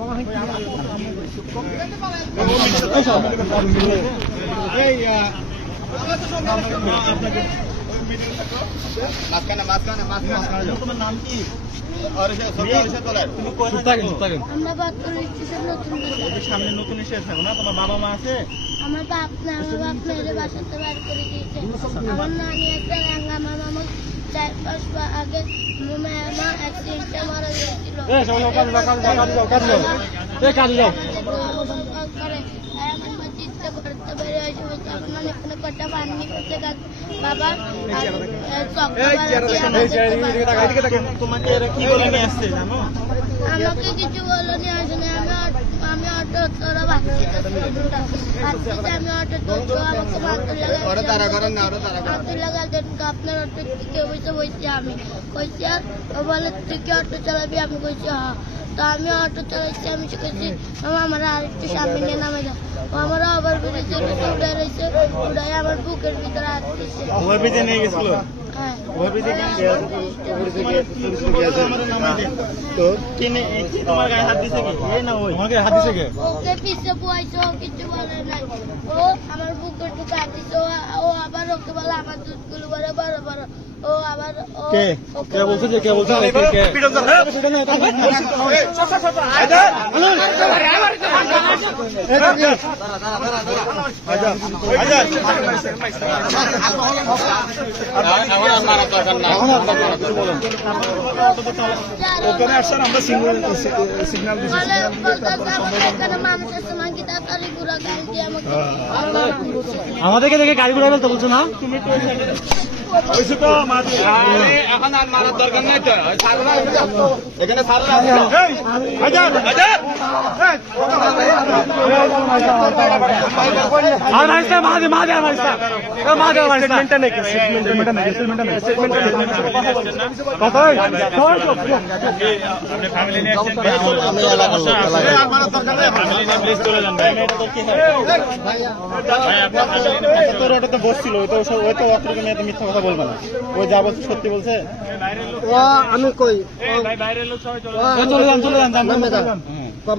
তোমার নাম কি? সামনে নতুন এসে থাকো না? তোমার বাবা মা আছে? আমার বাপ না, আমার বাপ মেয়ের বাসাতে বার করে দিয়েছে। আমার নানি একটা রাঙ্গা মামা আমার 4-5 বার আগে মা অ্যাক্সিডেন্টে মারা গিয়েছিল। করতে পারে এখানে কটা পানি করতে বাবা তোমাকে এরা কি বলে নিয়ে আসছে জানো? আমাকে কিছু বলো নিয়ে আসেনি। আমি অটো তোরা ভাবছি আমি অটো তুলতো আমাকে মাতুর লাগাল আপনার অটো কেউ বসে বসছি আমি কইছি আর ও বলে তুই কি অটো চালাবি? আমি কইছি হ্যাঁ। তো আমি অটো চালাচ্ছি, আমি শিখেছি আমার আর একটু সামনে নিয়ে নামে যাও। আমার ওভার ব্রিজে উঠে রয়েছে, উঠাই আমার বুকের ভিতরে হাত দিচ্ছে। ওভার ব্রিজে নিয়ে গেছিল? হ্যাঁ। ওভার ব্রিজে তো কিনে তোমার গায়ে হাত দিছে কি? এই না ওই তোমার গায়ে হাত দিছে কে? ওকে পিছে বুয়াইছে, ও কিছু বলে নাই। ও আমার বুকের দিকে হাত দিচ্ছে। ও আবার ওকে বলে আমার দুধগুলো বড় বড় বড়। ও আবার কে কে বলছে যে কে বলছে কে ওখানে আসছেন আমরা সিগন্যাল দিচ্ছি। আমাদেরকে দেখে গাড়ি ঘুরে ফেলতে বলছো না? তুমি এখন আর মারার দরকার নাই তো এখানে বসছিল মিথ্যা কথা বলবে না। ও যা বলছে সত্যি বলছে। আমি কই চলে যান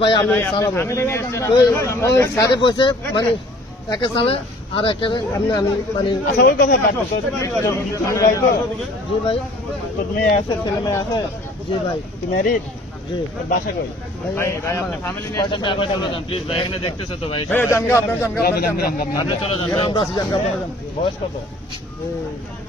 ভাই আমি চালাবো ওই সাইডে বসে মানে একে চালে আর একে আমি মানে আচ্ছা ওই কথা বাদ জি ভাই তোর মেয়ে আছে ছেলে মেয়ে আছে? জি ভাই তুই ম্যারিড? জি বাসা কই? বয়স কত?